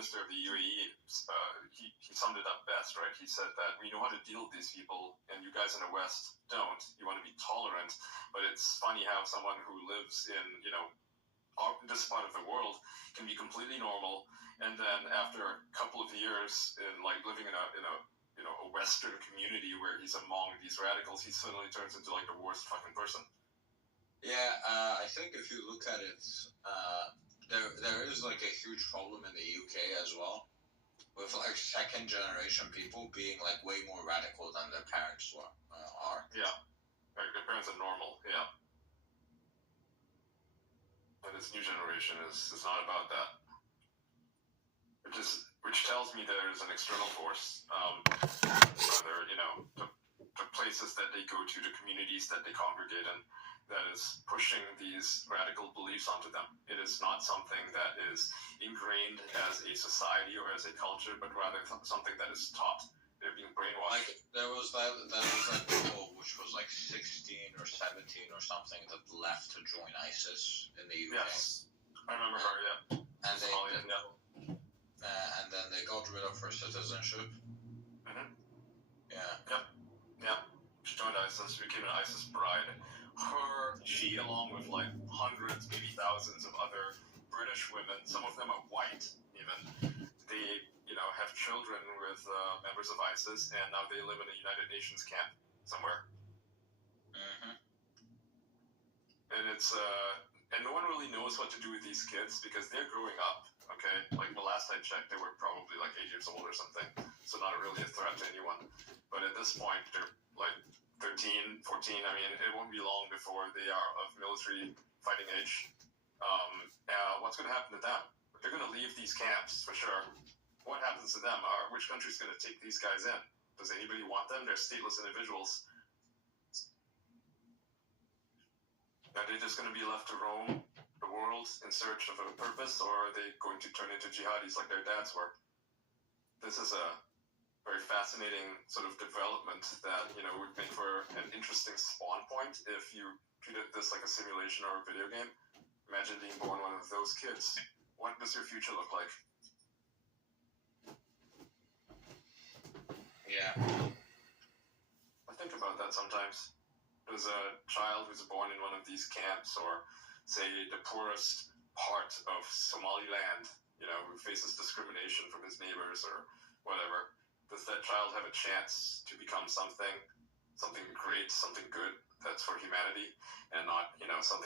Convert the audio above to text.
minister of the UAE, he summed it up best, right? He said that we know how to deal with these people, and you guys in the West don't. You want to be tolerant, but it's funny how someone who lives in, this part of the world can be completely normal, and then after a couple of years in like living in a Western community where he's among these radicals, he suddenly turns into like the worst fucking person. Yeah, I think if you look at it, there is like a huge problem in the UK as well, with like second generation people being like way more radical than their parents are. Yeah, like their parents are normal. Yeah. And this new generation is not about that. Which tells me there's an external force, rather, the places that they go to, the communities that they congregate in, that is pushing these radical beliefs onto them. It is not something that is ingrained as a society or as a culture, but rather something that is taught. They're being brainwashed. Like there was that girl which was like 16 or 17 or something that left to join ISIS in the UK. Yes, I remember her. Yeah, and Somalian. Yeah. And then they got rid of her citizenship. Mm-hmm. Yeah. Yep. Yeah. She joined ISIS. She became an ISIS bride. She, along with like hundreds, maybe thousands of other British women, some of them are white even, they, have children with members of ISIS, and now they live in a United Nations camp somewhere. Mm-hmm. And it's, and no one really knows what to do with these kids because they're growing up, okay? Like the last I checked, they were probably like 8 years old or something, so not really a threat to anyone. But at this point, they're like 13, 14, I mean, it won't be long before they are of military fighting age. What's going to happen to them? They're going to leave these camps, for sure. What happens to them? Which country's going to take these guys in? Does anybody want them? They're stateless individuals. Are they just going to be left to roam the world in search of a purpose, or are they going to turn into jihadis like their dads were? This is a very fascinating sort of development that, would make for an interesting spawn point if you treated this like a simulation or a video game. Imagine being born one of those kids. What does your future look like? Yeah. I think about that sometimes. There's a child who's born in one of these camps, or say the poorest part of Somaliland, who faces discrimination from his neighbors or whatever. Does that child have a chance to become something great, something good that's for humanity, and not, something